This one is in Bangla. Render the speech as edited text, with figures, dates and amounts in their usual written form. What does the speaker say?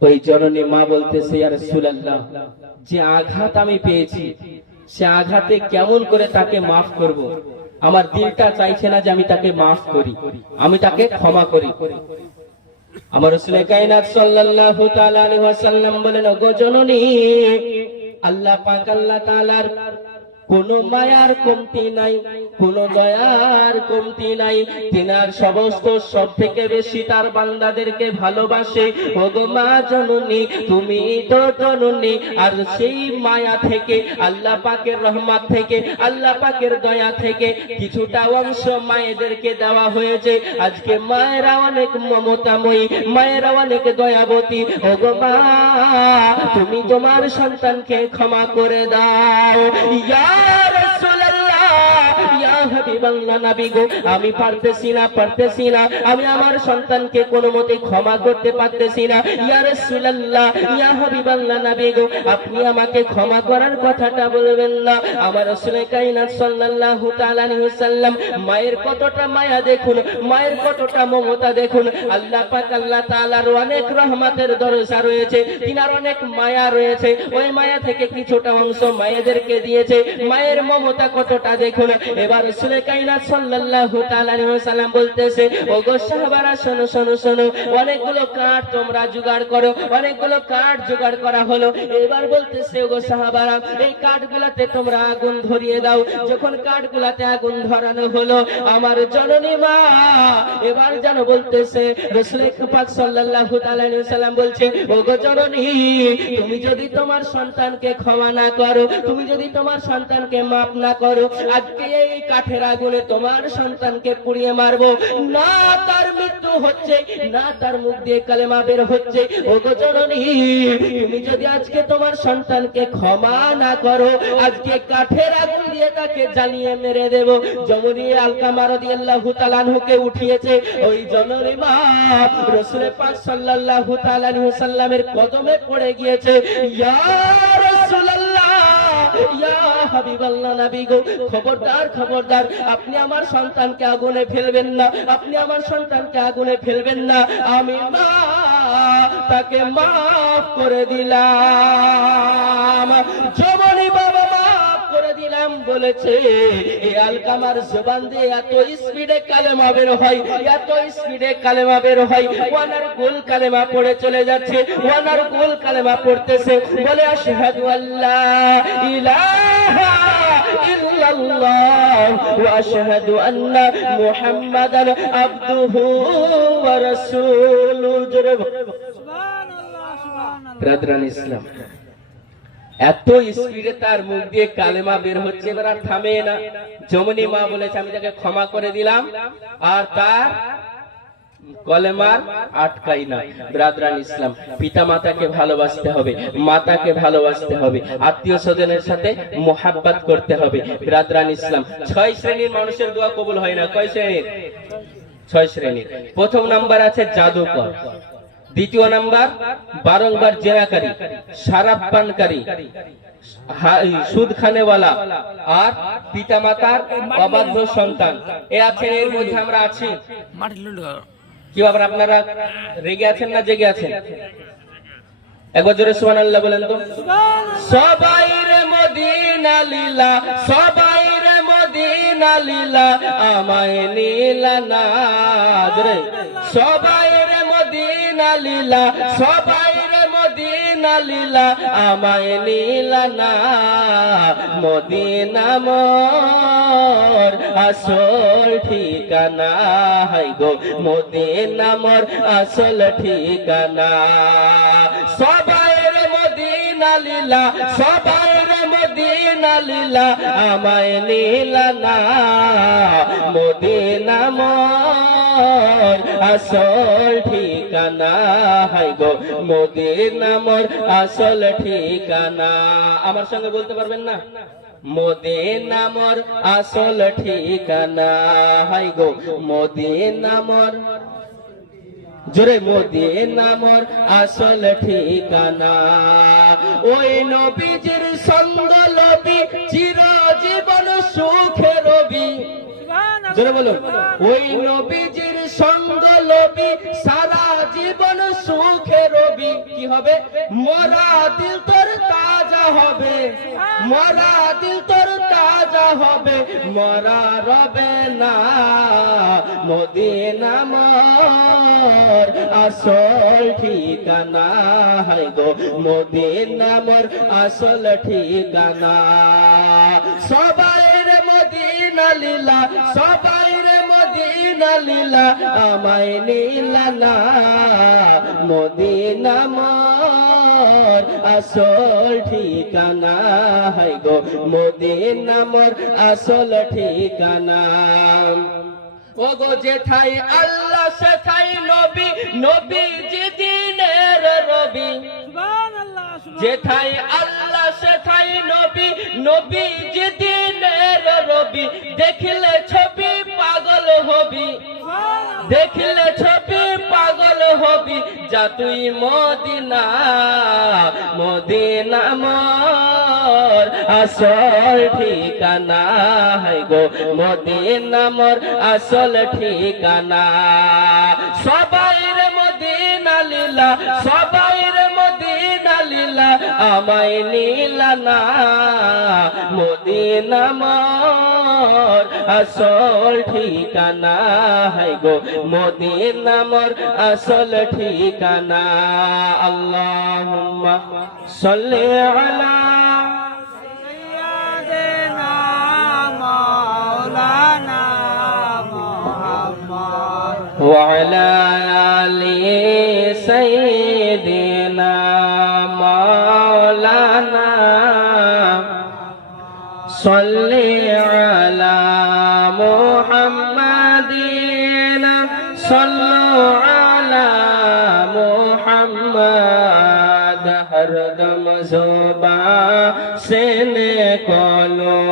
ওই জননী মা বলতেছে, ইয়া রাসূলুল্লাহ, যে আঘাত আমি পেয়েছি সে আঘাতে কেমন করে তাকে মাফ করব? আমার দিলটা চাইছে না যে আমি তাকে মাফ করি, আমি তাকে ক্ষমা করি। আমার রাসূল কায়নাত সাল্লাল্লাহু তাআলা আলাইহি ওয়াসাল্লাম বলেন, ওগো জননী, আল্লাহ পাক আল্লাহ তাআলার কোনো মায়ার কমতি নাই, কোনো দয়ার কমতি নাই। তিনার সমস্ত সব থেকে বেশি তার বান্দাদেরকে ভালোবাসে। ওগো মা জননী, তুমি তো জননী, আর সেই মায়া থেকে, আল্লাহ পাকের রহমত থেকে, আল্লাহ পাকের দয়া থেকে কিছুটা অংশ মায়েদেরকে দেওয়া হয়েছে। আজকে মায়েরা অনেক মমতাময়ী, মায়েরা অনেক দয়াবতী। ওগো মা, তুমি তোমার সন্তানকে ক্ষমা করে দাও। ইয়া রাসূলুল্লাহ, ইয়া হাবিবাল্লাহ, নবী গো, আমি পারতেছি না, আমি আমার সন্তানকে কোনো মতে ক্ষমা করতে পারতেছি না। ইয়া রাসূলুল্লাহ, ইয়া হাবিবাল্লাহ, নবী গো, আপনি আমাকে ক্ষমা করার কথাটা বলবেন না? আমার রাসূল কায়নাত সাল্লাল্লাহু তাআলা আলাইহি ওয়াসাল্লাম মায়ের কতটা মায়া দেখুন, মায়ের কতটা মমতা দেখুন। আল্লাহ পাক আল্লাহ তাআলার অনেক রহমতের দরজা রয়েছে, তিনার অনেক মায়া রয়েছে। ওই মায়া থেকে কিছুটা অংশ মায়েদেরকে দিয়েছে। মায়ের মমতা কতটা দেখুন। এবার রাসূল কায়নাত সাল্লাল্লাহু তাআলা আলাইহি ওয়াসাল্লাম বলতেছে, ওগো সাহাবারা, শোনো শোনো শোনো, অনেকগুলো কাঠ তোমরা জোগাড় করো। অনেকগুলো কাঠ জোগাড় করা হলো। এবার বলতেছে, ওগো সাহাবারা, এই কাঠগুলাতে তোমরা আগুন ধরিয়ে দাও। যখন কাঠগুলাতে আগুন ধরানো হলো, আমার জননী মা এবার যেন বলতেছে, রাসূল পাক সাল্লাল্লাহু তাআলা আলাইহি ওয়াসাল্লাম বলছে, ওগো জননী, তুমি যদি তোমার সন্তানকে ক্ষমা না করো, তুমি যদি তোমার সন্তানকে মাফ না করো, আজকে এই কাঠের আগুনে তোমার সন্তানকে পুড়িয়ে মারবো। না তার মৃত্যু হচ্ছে, না তার মুখ দিয়ে কালেমা বের হচ্ছে। ওগো জননী, তুমি যদি আজকে তোমার সন্তানকে ক্ষমা না করো, আজকে কাঠের আগুন দিয়ে তাকে জ্বালিয়ে মেরে দেব। জমনি আলকামা রাদিয়াল্লাহু তাআলা আনহুকে উঠিয়েছে ওই জননী মা রাসূল পাক সাল্লাল্লাহু তাআলা আলাইহি ওয়াসাল্লামের কদমে পড়ে গিয়েছে। ইয়া রাসূলুল্লাহ, ইয়া হাবিবাল্লাহ, নবী গো, খবরদার খবরদার, আপনি আমার সন্তানকে আগুনে ফেলবেন না, আপনি আমার সন্তানকে আগুনে ফেলবেন না। আমি মা তাকে মাফ করে দিলাম। জমনি বাবা মাফ করে দিলাম বলেছে। এই আলকামার জবান দিয়ে এত স্পিডে কালেমা বের হয়, এত স্পিডে কালেমা বের হয়, ওয়ানার গোল কালেমা পড়ে চলে যাচ্ছে, ওয়ানার গোল কালেমা পড়তেছে, বলে আশহাদু আল্লা ইলাহা ইল্লাল্লাহ ওয়া আশহাদু আন্না মুহাম্মাদান আবদুহু ওয়া রাসূলুহু। সুবহানাল্লাহ, সুবহানাল্লাহ। ব্রাদারান ইসলাম, এত স্পিডে তার মুখ দিয়ে কালেমা বের হচ্ছে, এবার আর থামে না। জমনি মা বলেছে, আমি তাকে ক্ষমা করে দিলাম, আর তার কলেমার আটকাই না। ব্রাদারান ইসলাম, পিতা মাতাকে ভালোবাসতে হবে, মাতাকে ভালোবাসতে হবে, আত্মীয় স্বজনের সাথে মোহাব্বত করতে হবে। ব্রাদারান ইসলাম, 6 শ্রেণীর মানুষের দোয়া কবুল হয় না। কয় শ্রেণীর? 6 শ্রেণীর। প্রথম নাম্বার আছে জাদুকর, দ্বিতীয় নাম্বার বারংবার জেনাকারী, শরাব পানকারী, সুদ খানেওয়ালা, আর পিতা মাতার অবাধ্য সন্তান। এ আছে, এর মধ্যে আমরা আছি। কি ব্যাপার, আপনারা রেগে আছেন না জেগে আছেন? একবার জোরে সুবহানাল্লাহ বলেন তো। সবাই রে মদিনা লীলা, সবাই রে মদিনা লীলা, আমায় নীলা না। জোরে, সবাই রে মদিনা লীলা, সবাই রে মদিনা লীলা, আমায় নীলা না। মদিনা মোর আসল ঠিকানা, হাই গো মদিনা মোর আসল ঠিকানা। সবাই রে মদিনা লীলা, সবাই রে মদিনা লীলা, আমায় নীলা না। মদিনা মোর আসল ঠিকানা, হাই গো মদিনা মোর আসল ঠিকানা। আমার সঙ্গে বলতে পারবেন না? মদিনা মোর আসল ঠিকানা, হাই গো মদিনা মোর। জোরে, মদিনা মোর আসল ঠিকানা। ওই নবীজির সঙ্গ লবি, চিরজীবন সুখে রবি। জোরে বলুন, ওই নবীজির সঙ্গ লবি, সারা জীবন সুখে রবি। কি হবে? মরা দিল তোর তাজা হবে, মরা দিল তোর তাজা হবে, মরা রবে না। মদিনা মোর আসল ঠিকানা হয় গো, মদিনা মোর আসল ঠিকানা। সবাই রে মদিনা লীলা, সবাই রে মদিনা লীলা, আমায় নীলা না। মদিনা মোর আসল ঠিকানা হয় গো, মদিনা মোর আসল ঠিকানা। ও গো যেথাই আল্লাহ সেথাই নবী, নবী যে দিনের রবি। যেথাই আল্লাহ সেথাই নবী, নবী যে দিনের রবি। দেখিলে ছবি পাগল হবি, দেখিলে ছবি পাগল হবি। যা তুই মদিনা, মদিনা মোর আসল ঠিকানা হয় গো, মদিনা মোর আসল ঠিকানা। সবাই রে মদিনা লীলা, সবাই রে মদিনা লীলা, আমায় নীলা না। মদিনা মোর আসল ঠিকানা হয় গো, মদিনা মোর আসল ঠিকানা। আল্লাহুম্মা সাল্লি আলা সাইয়্যিদিনা মাওলানা মুহাম্মদ ওয়া আলা আলি সাইয়্যিদিনা মাওলানা। সাল্লি আলা মুহাম্মাদিন, সাল্লু আলা মুহাম্মাদ। হরদম ज़ुबान से ने कलो